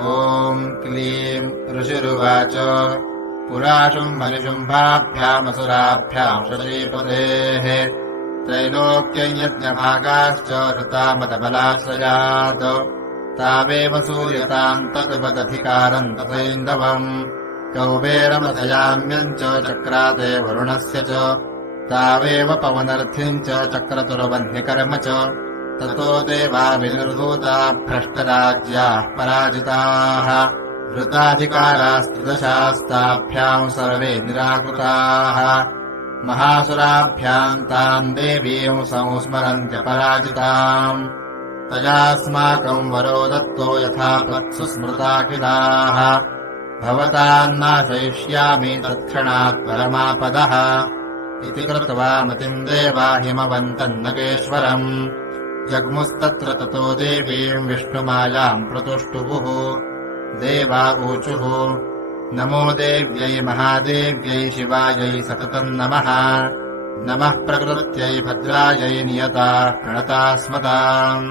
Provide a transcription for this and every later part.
ॐ क्लीं ऋषिरुवाच पुराशुम् मनिशुम्भाभ्यामसुराभ्याम् शचीपतेः त्रैलोक्ययज्ञभागाश्च ऋतामतबलाश्रयात् तावेव सूर्यताम् तद्वदधिकारम् तथैन्दवम् कौबेरमथयाम्यम् च चक्राते वरुणस्य च तावेव पवनर्थिम् च चक्रतुरवह्निकर्म च ततो देवा विनिर्धूता भ्रष्टराज्याः पराजिताः ऋताधिकारास्त्रिदशास्ताभ्याम् सर्वे निराकृताः महासुराभ्याम् ताम् देवीम् संस्मरन्त्यपराजिताम् तयास्माकम् वरो दत्तो यथा तत्सु स्मृताखिलाः भवतान्नाशयिष्यामि तत्क्षणात् परमापदः इति कृत्वा मतिम् देवा हिमवन्तम् नगेश्वरम् जग्मुस्तत्र ततो देवीम् विष्णुमायाम् प्रतुष्टुवुः देवा ऊचुः नमो देव्यै महादेव्यै शिवायै सततम् नमः नमः प्रकृत्यै भद्रायै नियता प्रणतास्मताम्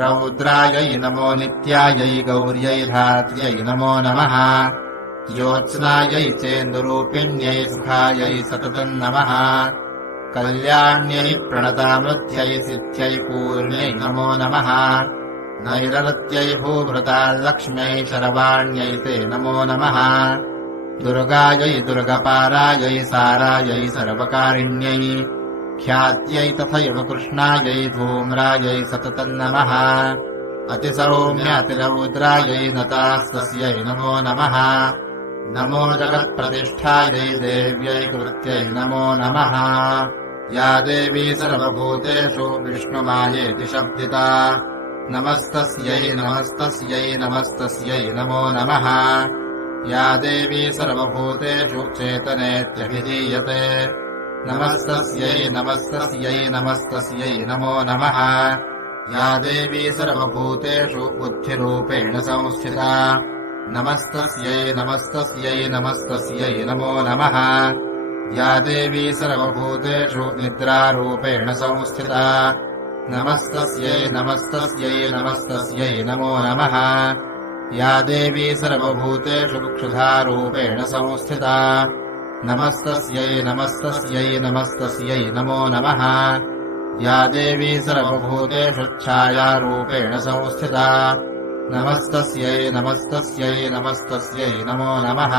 रौद्रायै नमो नित्यायै गौर्यै धात्र्यै नमो नमः ज्योत्स्नायै चेन्दुरूपिण्यै सुखायै सततम् नमः कल्याण्यै प्रणतामृत्यै सिद्ध्यै पूर्ण्यै नमो नमः नैरृत्यै भूभृताल्लक्ष्म्यै शरवाण्यै ते नमो नमः दुर्गायै दुर्गपारायै सारायै सर्वकारिण्यै ख्यात्यै तथैव कृष्णायै धूम्रायै सततम् नमः अतिसौम्यातिरौद्रायै नतास्तस्यै नमो नमः नमो जगत्प्रतिष्ठायै देव्यै कृत्यै नमो नमः या देवी सर्वभूतेषु विष्णुमायेति शब्दिता नमस्तस्यै नमस्तस्यै नमस्तस्यै नमो नमः या देवी सर्वभूतेषु चेतनेत्यभिधीयते नमस्तस्यै नमस्तस्यै नमस्तस्यै नमो नमः या देवी सर्वभूतेषु बुद्धिरूपेण संस्थिता नमस्तस्यै नमस्तस्यै नमस्तस्यै नमो नमः या देवी सर्वभूतेषु निद्रारूपेण संस्थिता नमस्तस्यै नमस्तस्यै नमस्तस्यै नमो नमः या देवी सर्वभूतेषु क्षुधारूपेण संस्थिता नमस्तस्यै नमस्तस्यै नमस्तस्यै नमो नमः या देवी सर्वभूतेषु छायारूपेण संस्थिता नमस्तस्यै नमस्तस्यै नमस्तस्यै नमो नमः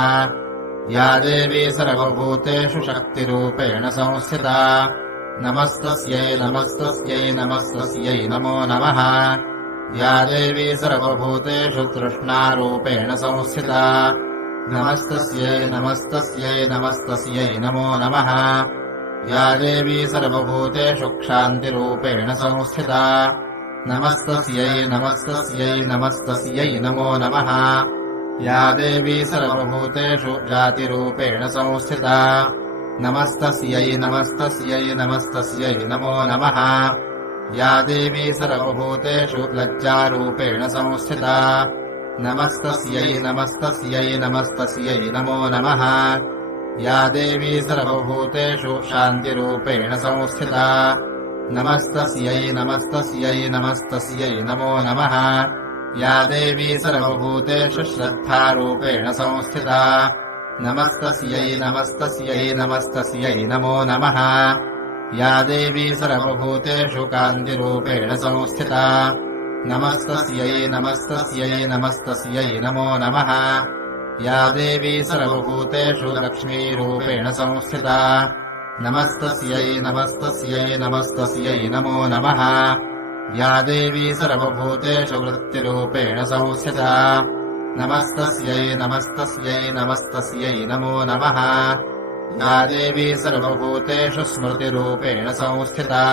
या देवी सर्वभूतेषु शक्तिरूपेण संस्थिता नमस्तस्यै नमस्तस्यै नमस्तस्यै नमो नमः या देवी सर्वभूतेषु तृष्णारूपेण संस्थिता नमस्तस्यै नमस्तस्यै नमस्तस्यै नमो नमः या देवी सर्वभूतेषु क्षान्तिरूपेण संस्थिता नमस्तस्यै नमस्तस्यै नमस्तस्यै नमो नमः या देवी सर्वभूतेषु जातिरूपेण संस्थिता नमस्तस्यै नमस्तस्यै नमस्तस्यै नमो नमः या देवी सर्वभूतेषु लज्जारूपेण संस्थिता नमस्तस्यै नमस्तस्यै नमस्तस्यै नमो नमः या देवी सर्वभूतेषु शान्तिरूपेण संस्थिता नमस्तस्यै नमस्तस्यै नमस्तस्यै नमो नमः या देवी सर्वभूतेषु श्रद्धारूपेण संस्थिता नमस्तस्यै नमस्तस्यै नमस्तस्यै नमो नमः या देवी सर्वभूतेषु कान्तिरूपेण संस्थिता नमस्तस्यै नमस्तस्यै नमस्तस्यै नमो नमः या देवी सर्वभूतेषु लक्ष्मीरूपेण संस्थिता नमस्तस्यै नमस्तस्यै नमस्तस्यै नमो नमः या देवी सर्वभूतेषु वृत्तिरूपेण संस्थिता नमस्तस्यै नमस्तस्यै नमस्तस्यै नमो नमः या देवी सर्वभूतेषु स्मृतिरूपेण संस्थिता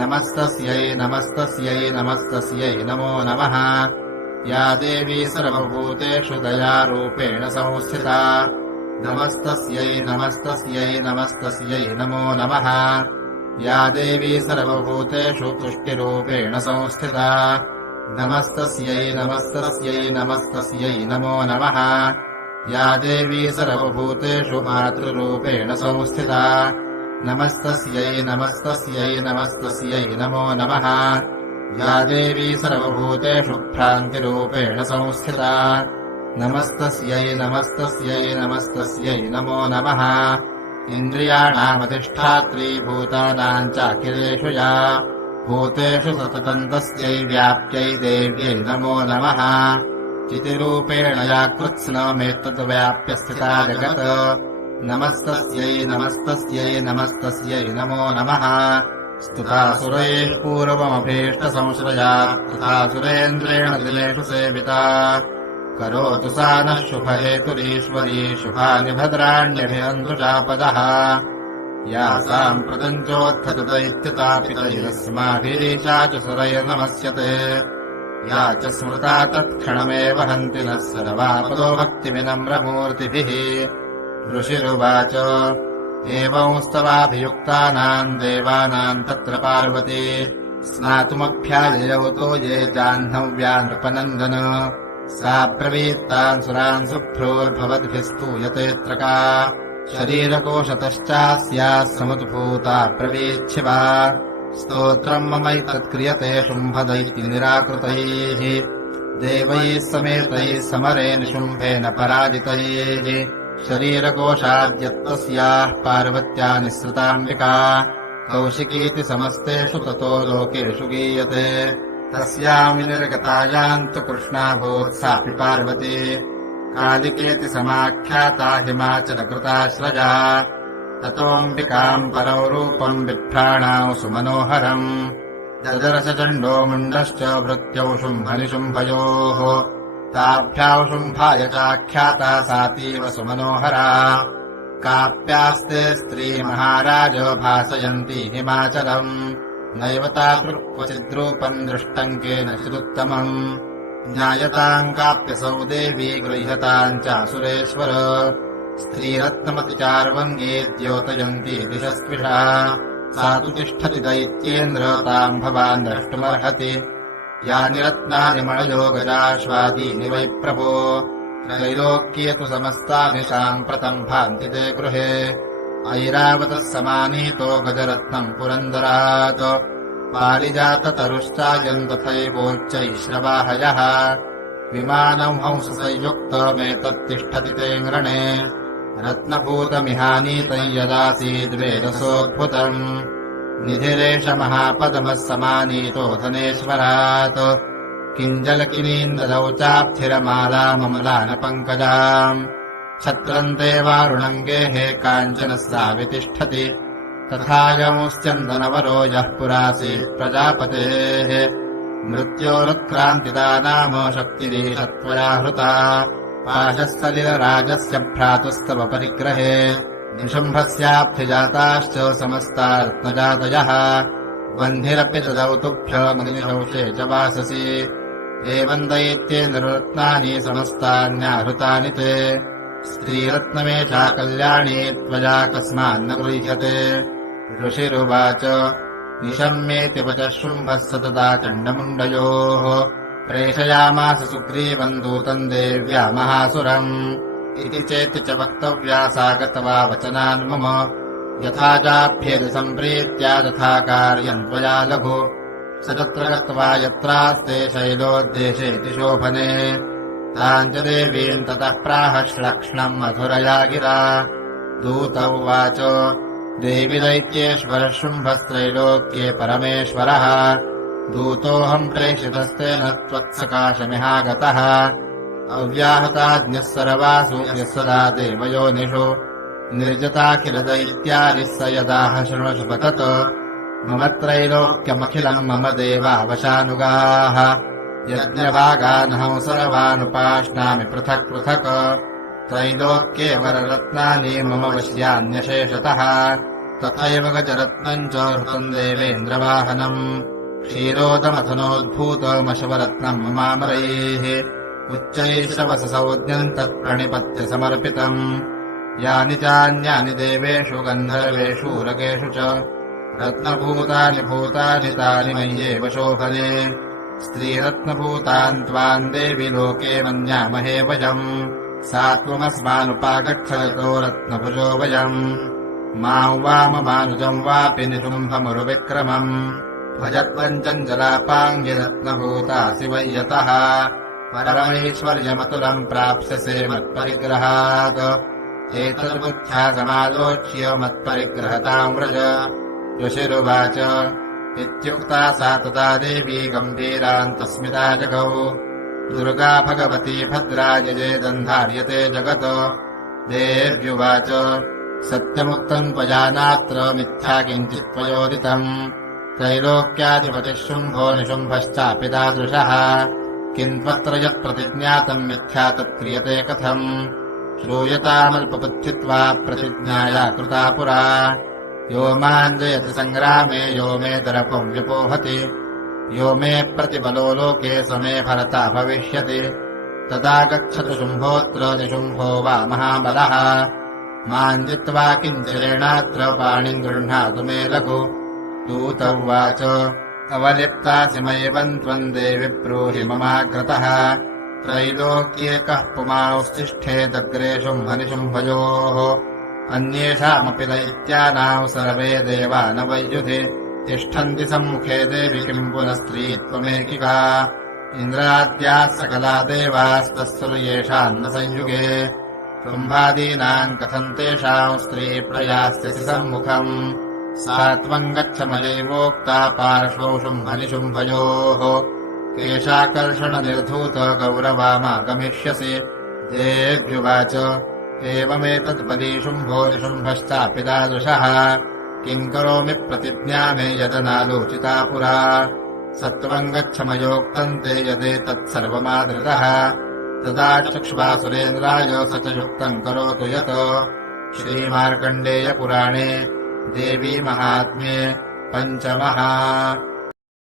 नमस्तस्यै नमस्तस्यै नमस्तस्यै नमो नमः या देवी सर्वभूतेषु दयारूपेण संस्थिता नमस्तस्यै नमस्तस्यै नमस्तस्यै नमो नमः या देवी सर्वभूतेषु तुष्टिरूपेण संस्थिता नमस्तस्यै नमस्तस्यै नमस्तस्यै नमो नमः या देवी सर्वभूतेषु मातृरूपेण संस्थिता नमस्तस्यै नमस्तस्यै नमस्तस्यै नमो नमः या देवी सर्वभूतेषु भ्रान्तिरूपेण संस्थिता नमस्तस्यै नमस्तस्यै नमस्तस्यै नमो नमः इन्द्रियाणामधिष्ठात्री भूतानाम् चाखिलेषु या भूतेषु सततम् तस्यै व्याप्त्यै देव्यै नमो नमः चितिरूपेण या कृत्स्नमेतद्व्याप्य स्थिता जगत् नमस्तस्यै नमस्तस्यै नमस्तस्यै नमो नमः स्तुतासुरैः पूर्वमभीष्टसंश्रया तथा सुरेन्द्रेण दिनेषु सेविता करोतु सा नः शुभहेतुरीश्वरी शुभानि भद्राण्यभिहन्तु चापदः यासाम् प्रदञ्चोत्थतदैत्यतापितैरस्माभिरीशा च सुरैर्नमस्यते या च स्मृता तत्क्षणमेव हन्ति नः सर्वापदो भक्तिविनम्रमूर्तिभिः ऋषिरुवाच एवंस्तवाभियुक्तानाम् देवानाम् तत्र पार्वती स्नातुमभ्याजयौतो ये जाह्नव्या नृपनन्दन सा ब्रवीत्तान् सुरान् सुभ्रोर्भवद्भिस्तूयतेऽत्र का शरीरकोशतश्चास्याः समुद्भूता ब्रवीच्छिवा स्तोत्रम् ममैतत्क्रियते शुम्भदैत्यनिराकृतैः देवैः समेतैः समरे निशुम्भेन पराजितैः शरीरकोशाद्यत्तस्याः पार्वत्या निःसृताम्बिका कौशिकीति समस्तेषु ततो लोकेषु गीयते तस्याम् विनिर्गतायाम् तु कृष्णाभूत् सापि पार्वती कालिकेति समाख्याता हिमाचलकृताश्रजा ततोऽम्बिकाम् परौ रूपम् बिभ्राणाम् सुमनोहरम् ददर्श चण्डो मुण्डश्च भृत्यौ शुम्भनिशुम्भयोः ताभ्याम् शुम्भाय चाख्याता सातीव सुमनोहरा काप्यास्ते स्त्री महाराज भासयन्ती हिमाचलम् नैव तादृक्वचिद्रूपम् दृष्टम् केनचिदुत्तमम् ज्ञायताम् काप्यसौ देवी गृह्यताम् चासुरेश्वर स्त्रीरत्नमति चार्वङ्गी द्योतयन्ती दिशस्पृशा सा तु तिष्ठति दैत्येन्द्र ताम् भवान् द्रष्टुमर्हति यानि रत्नानि मणयो गजाश्वादीनि वै प्रभो त्रैलोक्ये तु समस्तानि साम्प्रतम् भान्ति ते गृहे ऐरावतः समानीतो गजरत्नम् पुरन्दरात् पारिजाततरुश्चायम् तथैवोच्चैश्रवाहयः विमानम् हंससंयुक्तमेतत्तिष्ठति तेऽङ्गणे रत्नभूतमिहानीतम् यदासीद्वेदसोद्भुतम् निधिरेष महापदमः समानीतो धनेश्वरात् किञ्जलकिनीन्दलौ चाब्धिरमालाममलानपङ्कजाम् छत्रन्ते वारुणङ्गेः काञ्चनः सा वितिष्ठति तथायमुश्चन्दनवरो यः पुरासीत् प्रजापतेः मृत्योरुत्क्रान्तिदा नाम शक्तिरीशत्वया हृता पाशस्थलिलराजस्य भ्रातुस्तव परिग्रहे निशुम्भस्याब्धिजाताश्च समस्ता रत्नजातयः वह्निरपि तदौ तुभ्यमनिशौषे च वाससि एवम् दैत्येन्द्ररत्नानि समस्तान्याहृतानि ते स्त्रीरत्नमे चाकल्याणी त्वया कस्मान्न गृह्यते ऋषिरुवाच निशम्येति वचः शुम्भः सतता चण्डमुण्डयोः प्रेषयामास सुग्रीवम् दूतम् देव्या महासुरम् इति चेति च वक्तव्या सा गतवा वचनान्मम यथा चाभ्येति सम्प्रीत्या तथा कार्यम् त्वया लघु स तत्र गत्वा यत्रास्ते शैलोद्देशेति शोभने ताम् च देवीम् ततः प्राह श्लक्ष्णम् मधुरया गिरा दूत उवाच देवि दैत्येश्वरः शुम्भस्त्रैलोक्ये परमेश्वरः दूतोऽहम् प्रेषितस्तेन त्वत्सकाशमिहागतः अव्याहताज्ञः सर्वासु यः सदा देवयोनिषु निर्जताखिलदैत्यादिः स यदाह शृणुषुपतत् मम त्रैलोक्यमखिलम् मम देवावशानुगाः यज्ञभागानहं सर्वानुपाश्नामि पृथक् पृथक् त्रैलोक्ये वररत्नानि मम वश्यान्यशेषतः तथैव गजरत्नम् च हृतम् देवेन्द्रवाहनम् क्षीरोदमथनोद्भूतमशवरत्नम् ममामरैः उच्चैश्रवससंज्ञम् तत्प्रणिपत्य समर्पितम् यानि चान्यानि देवेषु गन्धर्वेषु रगेषु च रत्नभूतानि भूतानि तानि मय्येव शोभने स्त्रीरत्नभूतान् त्वाम् देवि लोके मन्यामहे वयम् सा त्वमस्मानुपागच्छतो रत्नभुजो वयम् माम् वाममानुजम् वापि निशुम्भमुरुविक्रमम् भजत्वञ्चम् जलापाङ्गिरत्नभूतासि वै यतः परमैश्वर्यमतुलम् प्राप्स्यसे मत्परिग्रहात् एतद्बुद्ध्या समालोच्य मत्परिग्रहताम् व्रज ऋषिरुवाच इत्युक्ता सा तदा देवी गम्भीरान्तस्मिता जगौ दुर्गा भगवती भद्रा यजेदन्धार्यते जगत् देव्युवाच सत्यमुक्तम् त्वजानात्र मिथ्या किञ्चित् त्वयोदितम् त्रैलोक्याधिपतिः शुम्भो निशुम्भश्चापि तादृशः किम् त्वत्र यत्प्रतिज्ञातम् मिथ्या तत्क्रियते कथम् श्रूयतामल्पबुद्धित्वा प्रतिज्ञाया कृता पुरा यो माम् जयति सङ्ग्रामे यो मे दर्पम् विपोहति यो मे प्रतिबलो लोके स मे भरता भविष्यति तदा गच्छतु शुम्भोऽत्र निशुम्भो वा महाबलः माम् जित्वा किञ्चिरेणात्र पाणिम् गृह्णातु मे लघु दूत उवाच अवलिप्तासि मयिवम् त्वम् देवि ब्रूहि ममाग्रतः त्रैलोक्येकः पुमांस्तिष्ठेदग्रे शुम्भनिशुम्भयोः अन्येषामपि दैत्यानाम् सर्वे देवा न वैयुधि तिष्ठन्ति सम्मुखे देवि किम् पुनः स्त्री त्वमेकिका इन्द्राद्याः सकला देवास्तस्सु येषाम् न संयुगे शुम्भादीनाम् कथम् तेषाम् स्त्री प्रयास्यसि सम्मुखम् सा त्वम् गच्छ मयैवोक्ता पार्श्वौ शुम्भनिशुम्भयोः केशाकर्षणनिर्धूत गौरवामागमिष्यसि देव्युवाच एवमेतत्पदी शुम्भो निशुम्भश्चापि तादृशः किम् करोमि प्रतिज्ञा मे यदनालोचिता पुरा सत्त्वम् गच्छ मयोक्तम् ते यदेतत्सर्वमादृतः तदा चक्ष्वा सुरेन्द्राय स च युक्तम् करोतु यत् श्रीमार्कण्डेयपुराणे देवी महात्म्ये 5मः